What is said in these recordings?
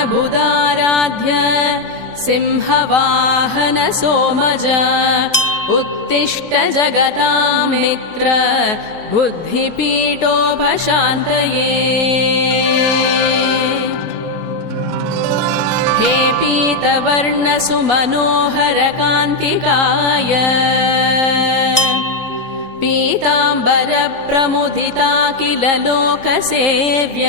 प्राज्ञबुधाराध्य सिंहवाहन सोमज उत्तिष्ठ जगतां मित्र बुद्धिपीठोपशान्तये हे पीतवर्ण सुमनोहर कान्तिकाय पीताम्बर प्रमुदिता किल लोकसेव्य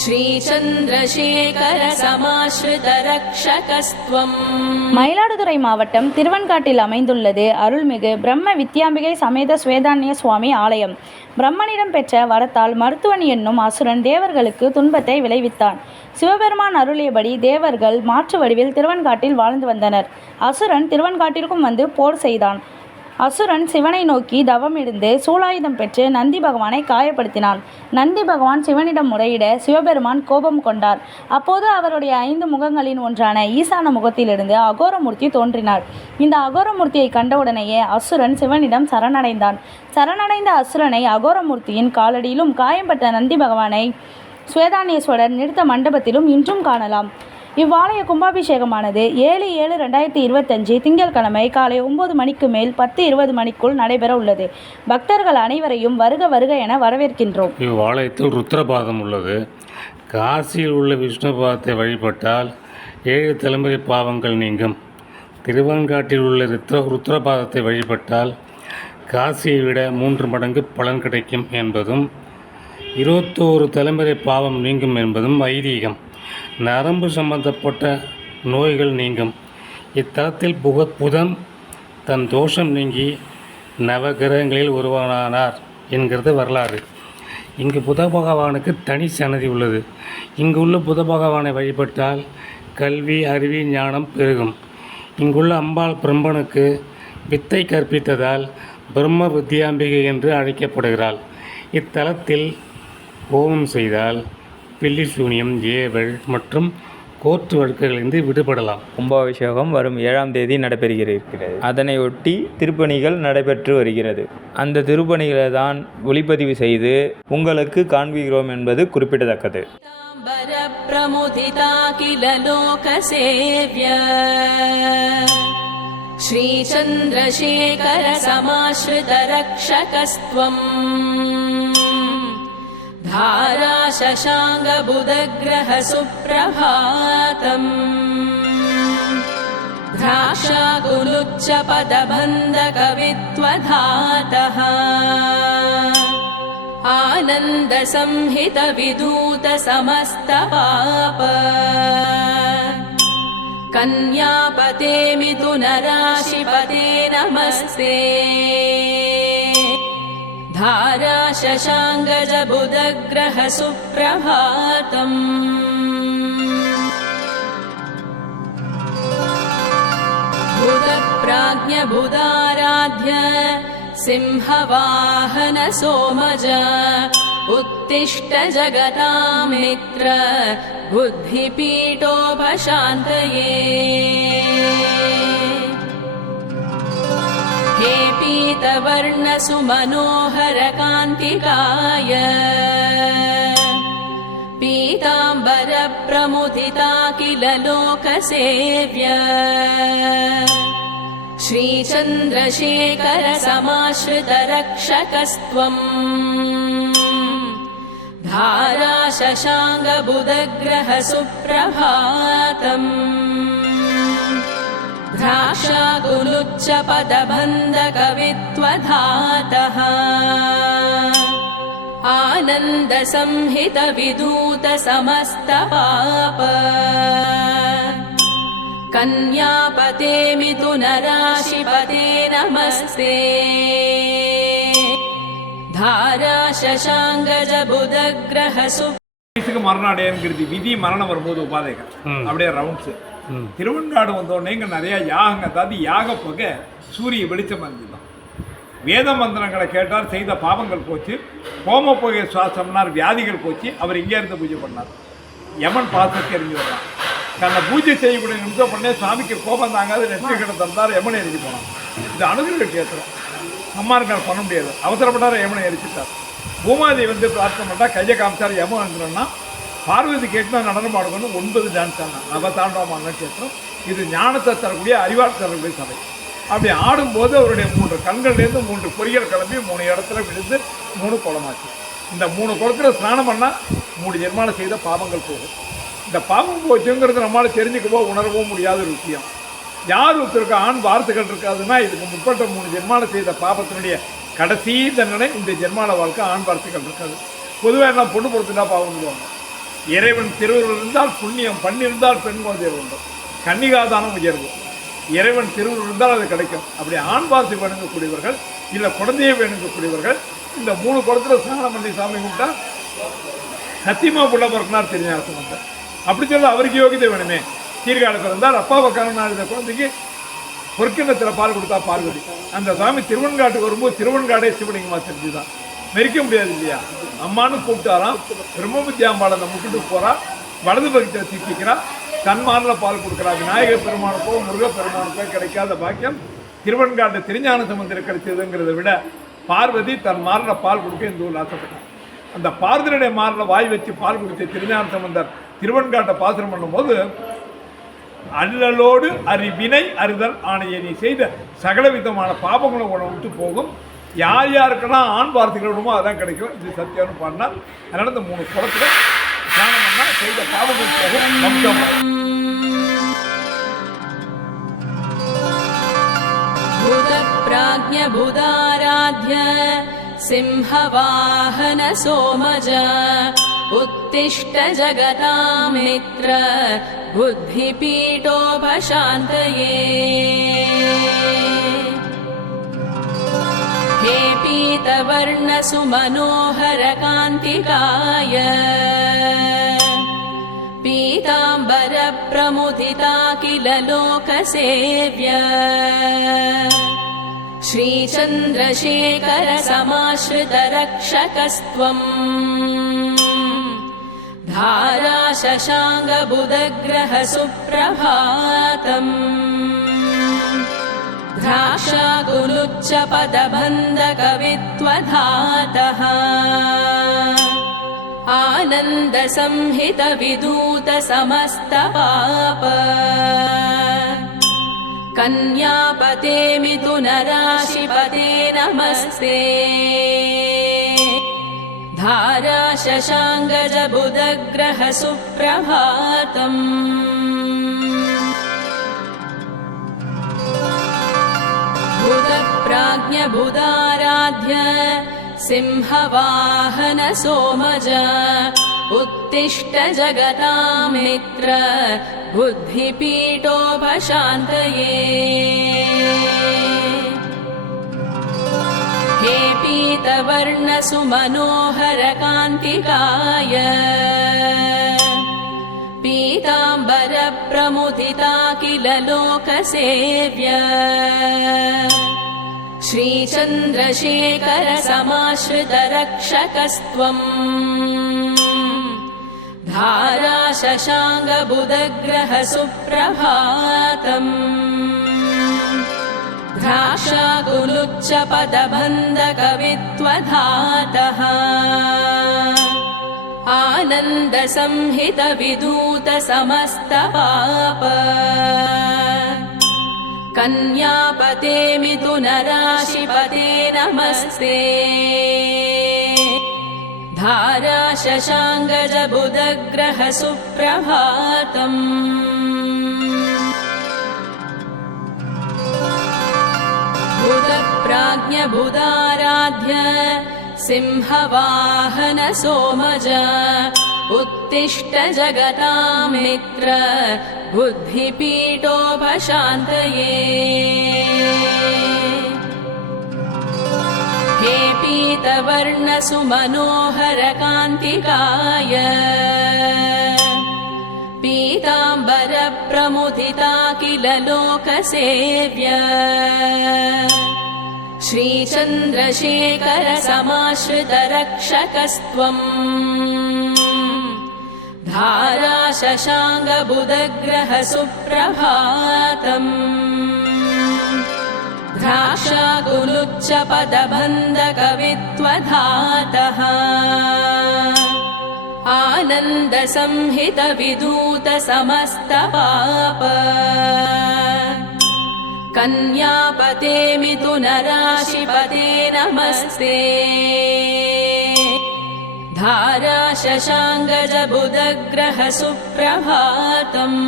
श्रीचन्द्रशेखर समाश्रित रक्षकस्त्वम्. மயிலாடுதுறை மாவட்டம் திருவெண்காட்டில் அமைந்துள்ளது அருள்மிகு பிரம்ம வித்யாம்பிகை சமேத ஸ்வேதான்ய சுவாமி ஆலயம். பிரம்மனிடம் பெற்ற வரத்தால் மருத்துவன் என்னும் அசுரன் தேவர்களுக்கு துன்பத்தை விளைவித்தான். சிவபெருமான் அருளியபடி தேவர்கள் மாற்று வடிவில் திருவெண்காட்டில் வாழ்ந்து வந்தனர். அசுரன் திருவெண்காட்டிற்கும் வந்து போர் செய்தான். அசுரன் சிவனை நோக்கி தவம் இருந்து சூலாயுதம் பெற்று நந்தி பகவானை காயப்படுத்தினான். நந்தி பகவான் சிவனிடம் முறையிட சிவபெருமான் கோபம் கொண்டார். அப்போது அவருடைய 5 முகங்களின் ஒன்றான ஈசான முகத்திலிருந்து அகோரமூர்த்தி தோன்றினார். இந்த அகோரமூர்த்தியை கண்டவுடனேயே அசுரன் சிவனிடம் சரணடைந்தான். சரணடைந்த அசுரனை அகோரமூர்த்தியின் காலடியிலும் காயம்பட்ட நந்தி பகவானை ஸ்வேதானேஸ்வரர் நிறுத்த மண்டபத்திலும் இன்றும் காணலாம். இவ்வாலய கும்பாபிஷேகமானது 7/7/2025 திங்கட்கிழமை காலை 9 மணிக்கு மேல் 10:20 மணிக்குள் நடைபெற உள்ளது. பக்தர்கள் அனைவரையும் வருக வருக என வரவேற்கின்றோம். இவ்வாலயத்தில் ருத்ரபாதம் உள்ளது. காசியில் உள்ள விஷ்ணுபாதத்தை வழிபட்டால் 7 தலைமுறை பாவங்கள் நீங்கும். திருவெண்காட்டில் உள்ள ருத்ரபாதத்தை வழிபட்டால் காசியை விட 3 மடங்கு பலன் கிடைக்கும் என்பதும் 21 தலைமுறை பாவம் நீங்கும் என்பதும் ஐதீகம். நரம்பு சம்பந்தப்பட்ட நோய்கள் நீங்கும். இத்தலத்தில் புதன் தன் தோஷம் நீங்கி நவகிரகங்களில் ஒருவனானார் என்கிறது வரலாறு. இங்கு புத பகவானுக்கு தனி சன்னதி உள்ளது. இங்குள்ள புத பகவானை வழிபட்டால் கல்வி, அறிவி, ஞானம் பெருகும். இங்குள்ள அம்பாள் பிரம்மனுக்கு வித்தை கற்பித்ததால் பிரம்ம வித்யாம்பிகை என்று அழைக்கப்படுகிறாள். இத்தலத்தில் ஹோமம் செய்தால் பில்லி சூனியம், ஏவல் மற்றும் கோர்ட்டு வழக்குகளிலிருந்து விடுபடலாம். கும்பாபிஷேகம் வரும் 7ஆம் தேதி நடைபெறுகிறது. அதனையொட்டி திருப்பணிகள் நடைபெற்று வருகிறது. அந்த திருப்பணிகளை தான் ஒளிப்பதிவு செய்து உங்களுக்கு காண்பிக்கிறோம் என்பது குறிப்பிடத்தக்கது. श्रीचन्द्रशेखर समाश्रित रक्षकस्त्वम् धाराशशाङ्ग बुधग्रह सुप्रभातम् द्राक्षाकुलुच्च पदबन्ध कवित्वधातः आनन्द संहित विदूत समस्त पाप कन्यापते मिथुन राशिपते नमस्ते धारा शशाङ्गज बुधग्रह सुप्रभातम् बुधप्राज्ञ बुधाराध्य सिंहवाहन सोमज उत्तिष्ठ जगतां मित्र बुद्धिपीठोपशान्तये हे पीतवर्ण सुमनोहर कान्तिकाय पीताम्बर प्रमुदिता किल लोकसेव्य श्रीचन्द्रशेखर समाश्रित रक्षकस्त्वम् धारा शशाङ्ग बुधग्रह सुप्रभातम् द्राक्षाकुलुच्च पदबन्ध कवित्वधातः आनन्द संहित विदूत समस्त पाप कन्यापते मिथुन राशिपते नमस्ते धारा शशाङ्गज बुधग्रह மரணடையாங்கிறது விதி. மரணம் வரும்போது உபாதைகள் அப்படியே ரவுண்ட்ஸு. திருவெண்காடு வந்தோடனே இங்கே நிறையா யாகங்க, அதாவது யாக புகை சூரிய வெளிச்சம் வந்துதான். வேத மந்திரங்களை கேட்டார், செய்த பாவங்கள் போச்சு. ஹோம புகை சுவாசம்னார், வியாதிகள் போச்சு. அவர் இங்கே இருந்து பூஜை பண்ணார். யமன் பாசத்தை எரிஞ்சு வர்றான். தன்னை பூஜை செய்யக்கூடிய நிமிஷம் பண்ணே சாமிக்கு கோபம் தாங்காது நெற்றி கிட்ட தந்தார், யமனை எரிஞ்சு போனான். இது அனுகிரக கேத்திரம். அம்மாருக்கால் பண்ண முடியாது. அவசரப்பட்டார், யமனை எரிச்சிட்டார். பூமாதி வந்து பிரார்த்தனை பண்ணால் கையை காமிச்சார். யமன் வந்துடும்னா பார்வதி கேட்டு நடனம் பாடுவோன்னு 9 டான்ஸ் ஆனாங்க. நவதாண்டவமான நட்சத்திரம். இது ஞானத்தை தரக்கூடிய அறிவாள் தரக்கூடிய சபை. அப்படி ஆடும்போது அவருடைய 3 கண்கள்லேருந்து 3 பொறிகள் கிளம்பி 3 இடத்துல விழுந்து 3 குளமாச்சு. இந்த 3 குளத்தில் ஸ்நானம் பண்ணால் 3 ஜென்மாவில் செய்த பாவங்கள் போகும். இந்த பாவம் போச்சுங்கிறது நம்மளால் தெரிஞ்சுக்கவோ உணரவோ முடியாத ஒரு விஷயம். யார் ஒருத்தருக்கு ஆண் வார்த்தைகள் இருக்காதுன்னா இதுக்கு முற்பட்ட 3 ஜென்மாவில் செய்த பாவத்தினுடைய கடைசி தண்டனை இந்த ஜென்மால வாழ்க்கை ஆண் வார்த்தைகள் இருக்காது. பொதுவாக எல்லாம் பொண்ணு பொறுத்துட்டா பாவம் சொல்லுவாங்க. இறைவன் திருவுருள் இருந்தால் புண்ணியம், பண்ணியிருந்தால் பெண் குழந்தை உண்டு, கன்னிகாதானம் உயர்வு. இறைவன் திருவுருள் இருந்தால் அது கிடைக்கும். அப்படி ஆண் வார்த்தை வேணுங்கக்கூடியவர்கள் இல்லை குழந்தையை வேணுங்கக்கூடியவர்கள் இந்த 3 குளத்தில் ஸ்நானம் பண்ணி சாமி கும்பிட்டா சத்தியமா புள்ள பிறக்கினார் தெரியும் வந்தார். அப்படி சொல்ல அவருக்கு யோகிதை வேணுமே. தீர்காலத்தில் இருந்தால் அப்பாவை காரணம் இந்த குழந்தைக்கு பொற்கிணத்தில் பால் கொடுத்தா பார்வதி. அந்த சாமி திருவன்காட்டுக்கு வரும்போது திருவன்காடே சிவலிங்கமாக தெரிஞ்சுதான், மெரிக்க முடியாது இல்லையா. அம்மானு கூப்பிட்டாராம். பிரம்ம வித்யாம்பாள் அந்த முக்கிட்டு போறா, வலது பக்கத்தை தீட்டிக்கிறா, தன்மாரில் பால் கொடுக்குறா. விநாயகர் பெருமானுக்கோ முருகப்பெருமானுக்கோ கிடைக்காத பாக்கியம் திருவன்காட்டு திருஞான சம்பந்தர் கிடைச்சதுங்கிறத விட பார்வதி தன் மாரில் பால் கொடுக்க இந்த ஊரில் ஆசைப்பட்டார். அந்த பார்வதியுடைய மாரில் வாய் வச்சு பால் கொடுத்த திருஞான சம்பந்தர் திருவன்காட்டை பாசனம் பண்ணும்போது அல்லலோடு அறிவினை அறிதல் ஆணையை நீ செய்த சகல விதமான பாபங்களை உன விட்டு போகும். யார் யாருக்கெல்லாம் ஆண் வார்த்தைகள் விடுமோ அதான் கிடைக்கும். இது சத்தியம்னு பாடினார். அதனால இந்த 3 குளத்தில் ஸ்நானம் பண்ணால் செய்த பாவங்கள் போகும். வம்சம் प्राज्ञ बुधाराध्य सिंहवाहन सोमज उत्तिष्ठ जगतां मित्र बुद्धिपीठोपशान्तये हे पीतवर्ण सुमनोहर कान्तिकाय पीताम्बर प्रमुदिता किल लोकसेव्य श्रीचन्द्रशेखर समाश्रित रक्षकस्त्वम् धाराशशाङ्ग बुधग्रह सुप्रभातम् द्राक्षाकुलुच्च पदबन्ध कवित्वधातः आनन्द संहित विदूत समस्त पाप कन्यापते मिथुन राशिपते नमस्ते धारा शशाङ्गज बुधग्रह सुप्रभातम् बुधप्राज्ञ बुधाराध्य सिंहवाहन सोमज उत्तिष्ठ जगतां मित्र बुद्धिपीठोपशान्तये हे पीतवर्ण सुमनोहर कान्तिकाय पीताम्बर प्रमुदिता किल लोकसेव्य श्रीचन्द्रशेखर समाश्रित रक्षकस्त्वम् धारा शशाङ्ग बुधग्रह सुप्रभातम् द्राक्षाकुलुच्च पदबन्ध कवित्वधातः आनन्द संहित विदूत समस्त पाप कन्यापते मिथुन राशिपते नमस्ते धारा शशाङ्गज बुधग्रह सुप्रभातम् बुधप्राज्ञ बुधाराध्य सिंहवाहन सोमज उत्तिष्ठ जगतां मित्र बुद्धिपीठोपशान्तये हे पीतवर्ण सुमनोहर कान्तिकाय पीताम्बर प्रमुदिता किल लोकसेव्य श्रीचन्द्रशेखर समाश्रित रक्षकस्त्वम् धारा शशाङ्ग बुधग्रह सुप्रभातम् द्राक्षाकुलुच्च पदबन्ध कवित्वधातः आनन्दसंहितविधूतसमस्तपाप कन्यापते मिथुनराशिपते नमस्ते धारा शशाङ्गजबुधग्रह सुप्रभातम्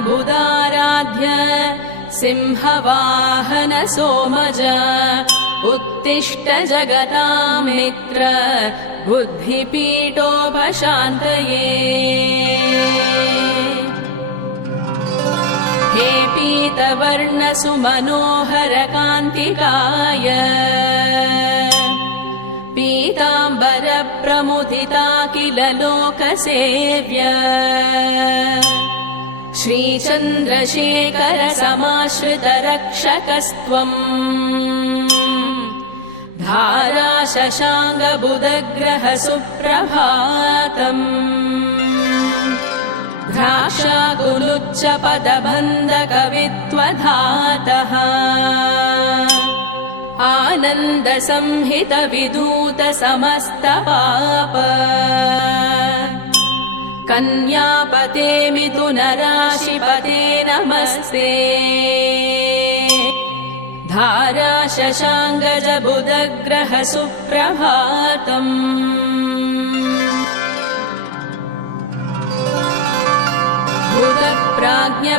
बुधप्राज्ञबुधाराध्य सिंहवाहन सोमज उत्तिष्ठ जगतां मित्र बुद्धिपीठोपशान्तये हे पीतवर्णसुमनोहर कान्तिकाय पीताम्बर प्रमुदिता किल लोकसेव्य श्रीचन्द्रशेखर समाश्रित रक्षकस्त्वम् धारा शशाङ्ग बुधग्रह सुप्रभातम् द्राक्षाकुलुच्च पदबन्ध कवित्वधातः आनन्द संहित विधूत समस्तपाप कन्यापते मिथुनराशिपते नमस्ते धारा शशाङ्गजबुधग्रह सुप्रभातम्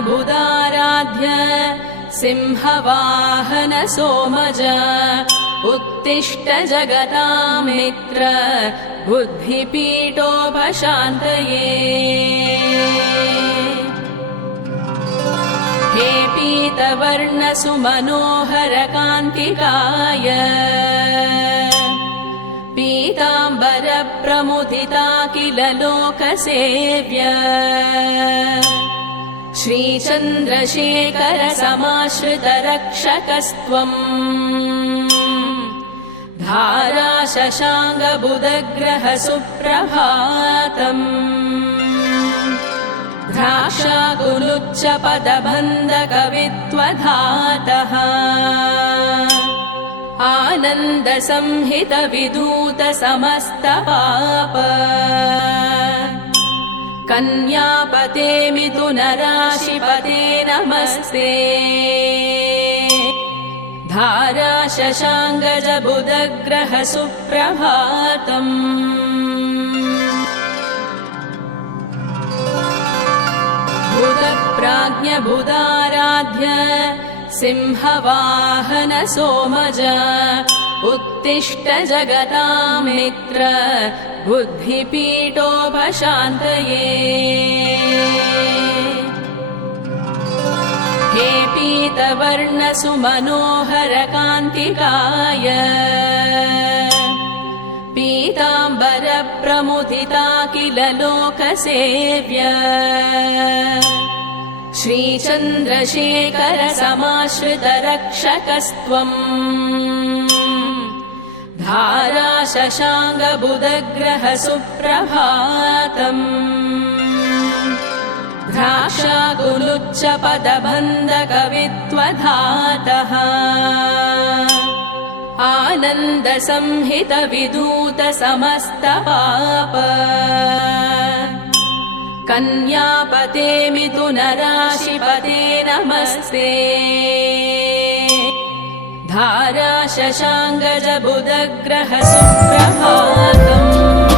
बुधप्राज्ञबुधाराध्य सिंहवाहन सोमज उत्तिष्ठ जगतां मित्र बुद्धिपीठोपशान्तये हे पीतवर्णसुमनोहर कान्तिकाय पीताम्बर प्रमुदिता किल लोकसेव्य श्रीचन्द्रशेखर समाश्रित रक्षकस्त्वम् धारा शशाङ्ग बुधग्रह सुप्रभातम् द्राक्षाकुलुच्च पदबन्ध कवित्वधातः आनन्द संहित विधूत समस्तपाप कन्यापते मिथुनराशिपते नमस्ते धारा शशाङ्गजबुधग्रह सुप्रभातम् बुधप्राज्ञबुधाराध्य सिंहवाहन सोमज उत्तिष्ठ जगतां मित्र बुद्धिपीठोपशान्तये हे पीतवर्णसुमनोहर कान्तिकाय पीताम्बर प्रमुदिता किल लोकसेव्य श्रीचन्द्रशेखर समाश्रित रक्षकस्त्वम् धारा शशाङ्ग बुधग्रह सुप्रभातम् द्राक्षाकुलुच्च पदबन्ध कवित्वधातः आनन्द संहित विधूत समस्तपाप कन्यापते मिथुनराशिपते नमस्ते धारा शशाङ्गजबुधग्रह सुप्रभातम्